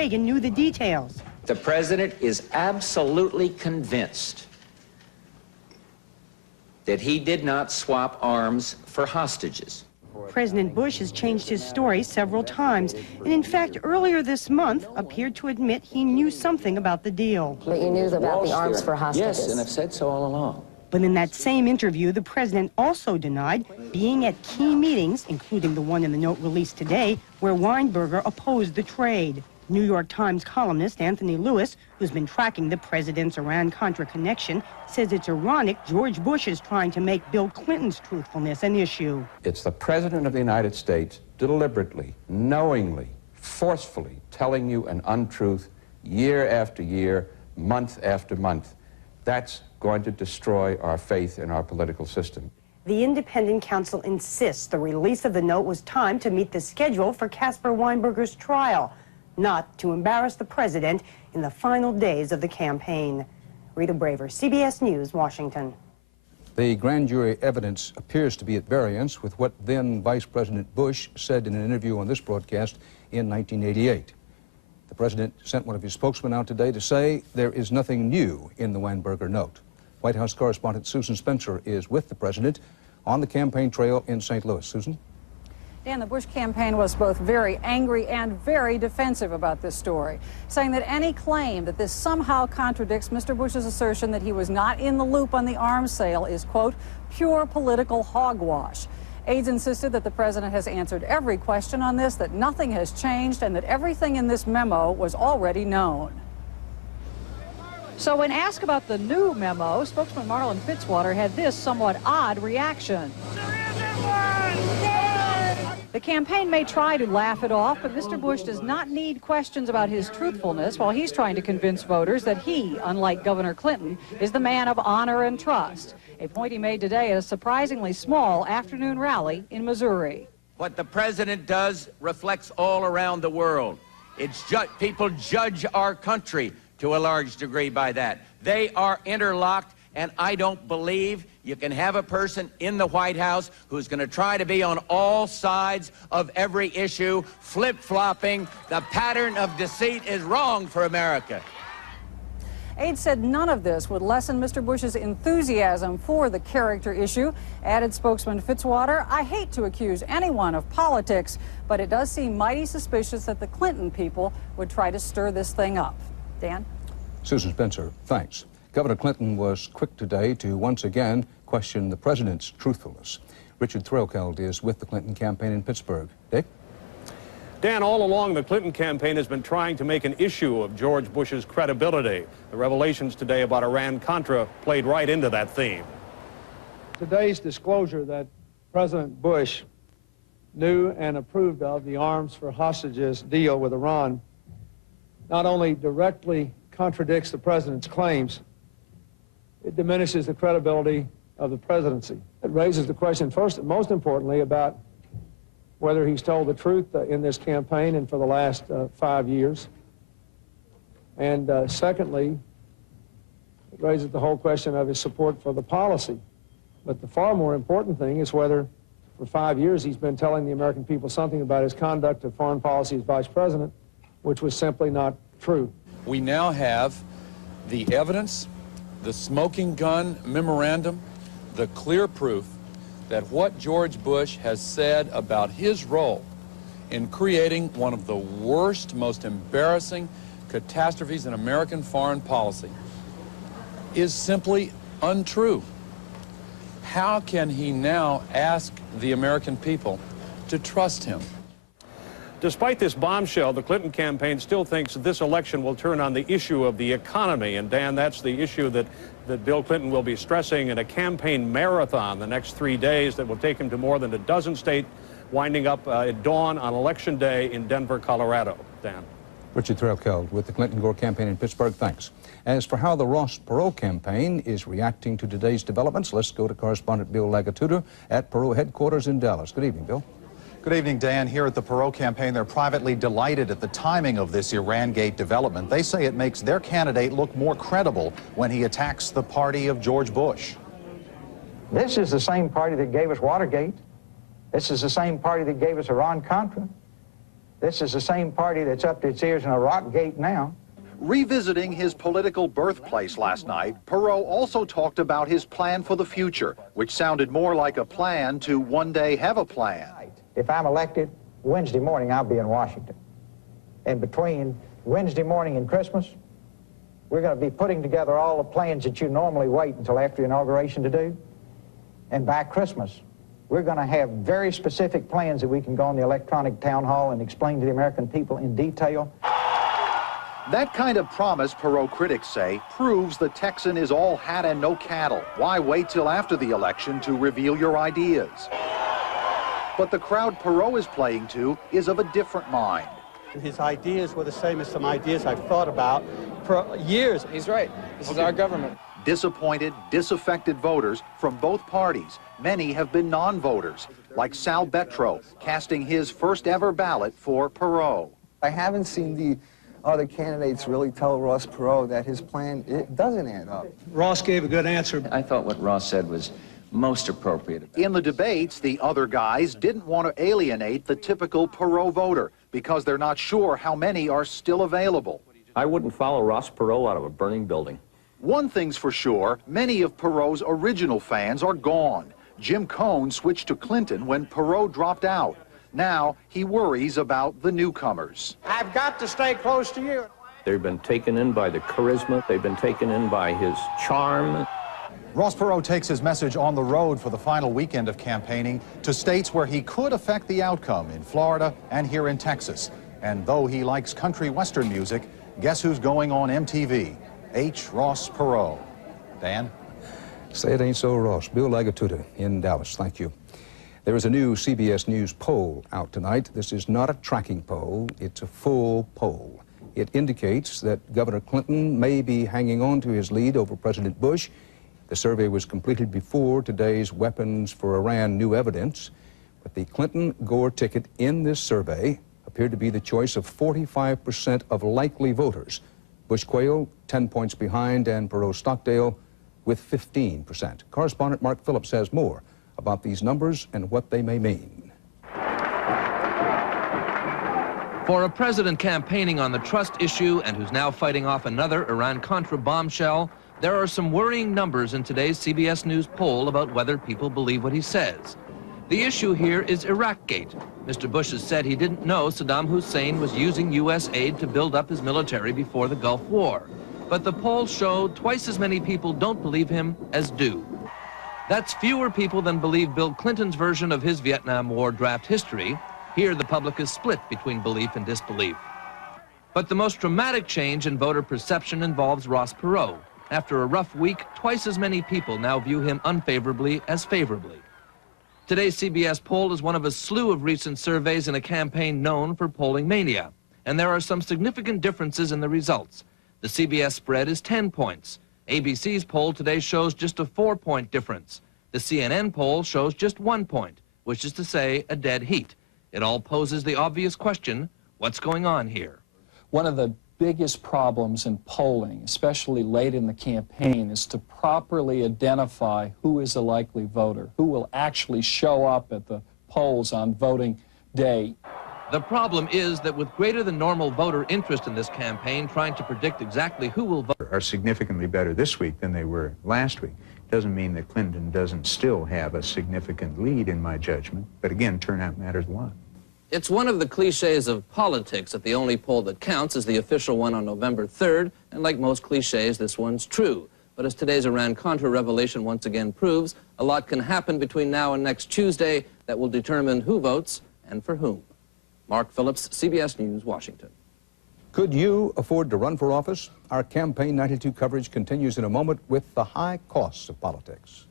Reagan knew the details. The president is absolutely convinced that he did not swap arms for hostages. President Bush has changed his story several times, and in fact, earlier this month, appeared to admit he knew something about the deal. But you knew about the arms for hostages? Yes, and I've said so all along. But in that same interview, the president also denied being at key meetings, including the one in the note released today, where Weinberger opposed the trade. New York Times columnist Anthony Lewis, who's been tracking the president's Iran-Contra connection, says it's ironic George Bush is trying to make Bill Clinton's truthfulness an issue. It's the President of the United States deliberately, knowingly, forcefully telling you an untruth year after year, month after month. That's going to destroy our faith in our political system. The independent counsel insists the release of the note was timed to meet the schedule for Caspar Weinberger's trial, not to embarrass the president in the final days of the campaign. Rita Braver, CBS News, Washington. The grand jury evidence appears to be at variance with what then Vice President Bush said in an interview on this broadcast in 1988. The president sent one of his spokesmen out today to say there is nothing new in the Weinberger note. White House correspondent Susan Spencer is with the president on the campaign trail in St. Louis. Susan? Dan, the Bush campaign was both very angry and very defensive about this story, saying that any claim that this somehow contradicts Mr. Bush's assertion that he was not in the loop on the arms sale is, quote, pure political hogwash. Aides insisted that the president has answered every question on this, that nothing has changed, and that everything in this memo was already known. So when asked about the new memo, spokesman Marlon Fitzwater had this somewhat odd reaction. The campaign may try to laugh it off, but Mr. Bush does not need questions about his truthfulness while he's trying to convince voters that he, unlike Governor Clinton, is the man of honor and trust, a point he made today at a surprisingly small afternoon rally in Missouri. What the president does reflects all around the world. People judge our country to a large degree by that. They are interlocked, and I don't believe you can have a person in the White House who's going to try to be on all sides of every issue, flip-flopping. The pattern of deceit is wrong for America. Aides said none of this would lessen Mr. Bush's enthusiasm for the character issue. Added spokesman Fitzwater, I hate to accuse anyone of politics, but it does seem mighty suspicious that the Clinton people would try to stir this thing up. Dan? Susan Spencer, thanks. Governor Clinton was quick today to once again question the president's truthfulness. Richard Threlkeld is with the Clinton campaign in Pittsburgh. Dick? Dan, all along, the Clinton campaign has been trying to make an issue of George Bush's credibility. The revelations today about Iran-Contra played right into that theme. Today's disclosure that President Bush knew and approved of the arms for hostages deal with Iran not only directly contradicts the president's claims, it diminishes the credibility of the presidency. It raises the question, first and most importantly, about whether he's told the truth in this campaign and for the last 5 years. And secondly, it raises the whole question of his support for the policy. But the far more important thing is whether for 5 years he's been telling the American people something about his conduct of foreign policy as vice president, which was simply not true. We now have the evidence, the smoking gun memorandum, the clear proof that what George Bush has said about his role in creating one of the worst, most embarrassing catastrophes in American foreign policy is simply untrue. How can he now ask the American people to trust him? Despite this bombshell, the Clinton campaign still thinks this election will turn on the issue of the economy. And Dan, that's the issue that Bill Clinton will be stressing in a campaign marathon the next 3 days that will take him to more than a dozen states, winding up at dawn on Election Day in Denver, Colorado. Dan. Richard Threlkeld with the Clinton-Gore campaign in Pittsburgh. Thanks. As for how the Ross Perot campaign is reacting to today's developments, let's go to correspondent Bill Lagatuda at Perot headquarters in Dallas. Good evening, Bill. Good evening, Dan. Here at the Perot campaign, they're privately delighted at the timing of this Iran-gate development. They say it makes their candidate look more credible when he attacks the party of George Bush. This is the same party that gave us Watergate. This is the same party that gave us Iran-Contra. This is the same party that's up to its ears in a rock gate now. Revisiting his political birthplace last night, Perot also talked about his plan for the future, which sounded more like a plan to one day have a plan. If I'm elected, Wednesday morning I'll be in Washington. And between Wednesday morning and Christmas, we're going to be putting together all the plans that you normally wait until after inauguration to do. And by Christmas, we're going to have very specific plans that we can go on the electronic town hall and explain to the American people in detail. That kind of promise, Perot critics say, proves the Texan is all hat and no cattle. Why wait till after the election to reveal your ideas? But the crowd Perot is playing to is of a different mind. His ideas were the same as some ideas I've thought about for years. He's right. This is our government. Disappointed, disaffected voters from both parties. Many have been non-voters, like Sal Betro, casting his first ever ballot for Perot. I haven't seen the other candidates really tell Ross Perot that his plan, it doesn't add up. Ross gave a good answer. I thought what Ross said was most appropriate. In the debates, the other guys didn't want to alienate the typical Perot voter because they're not sure how many are still available. I wouldn't follow Ross Perot out of a burning building. One thing's for sure, many of Perot's original fans are gone. Jim Cone switched to Clinton when Perot dropped out. Now he worries about the newcomers. I've got to stay close to you. They've been taken in by the charisma. They've been taken in by his charm. Ross Perot takes his message on the road for the final weekend of campaigning to states where he could affect the outcome, in Florida and here in Texas. And though he likes country western music, guess who's going on MTV? H. Ross Perot. Dan? Say it ain't so, Ross. Bill Lagatuda in Dallas. Thank you. There is a new CBS News poll out tonight. This is not a tracking poll. It's a full poll. It indicates that Governor Clinton may be hanging on to his lead over President Bush. The survey was completed before today's Weapons for Iran new evidence. But the Clinton-Gore ticket in this survey appeared to be the choice of 45% of likely voters. Bush-Quayle, 10 points behind, and Perot-Stockdale with 15%. Correspondent Mark Phillips has more about these numbers and what they may mean. For a president campaigning on the trust issue and who's now fighting off another Iran-Contra bombshell, there are some worrying numbers in today's CBS News poll about whether people believe what he says. The issue here is Iraqgate. Mr. Bush has said he didn't know Saddam Hussein was using U.S. aid to build up his military before the Gulf War. But the poll showed twice as many people don't believe him as do. That's fewer people than believe Bill Clinton's version of his Vietnam War draft history. Here, the public is split between belief and disbelief. But the most dramatic change in voter perception involves Ross Perot. After a rough week, twice as many people now view him unfavorably as favorably. Today's CBS poll is one of a slew of recent surveys in a campaign known for polling mania. And there are some significant differences in the results. The CBS spread is 10 points. ABC's poll today shows just a 4-point difference. The CNN poll shows just 1 point, which is to say a dead heat. It all poses the obvious question, what's going on here? One of the biggest problems in polling, especially late in the campaign, is to properly identify who is a likely voter, who will actually show up at the polls on voting day. The problem is that with greater than normal voter interest in this campaign, trying to predict exactly who will vote are significantly better this week than they were last week. Doesn't mean that Clinton doesn't still have a significant lead in my judgment, but again, turnout matters a lot. It's one of the cliches of politics that the only poll that counts is the official one on November 3rd, and like most cliches, this one's true. But as today's Iran-Contra revelation once again proves, a lot can happen between now and next Tuesday that will determine who votes and for whom. Mark Phillips, CBS News, Washington. Could you afford to run for office? Our Campaign 92 coverage continues in a moment with the high costs of politics.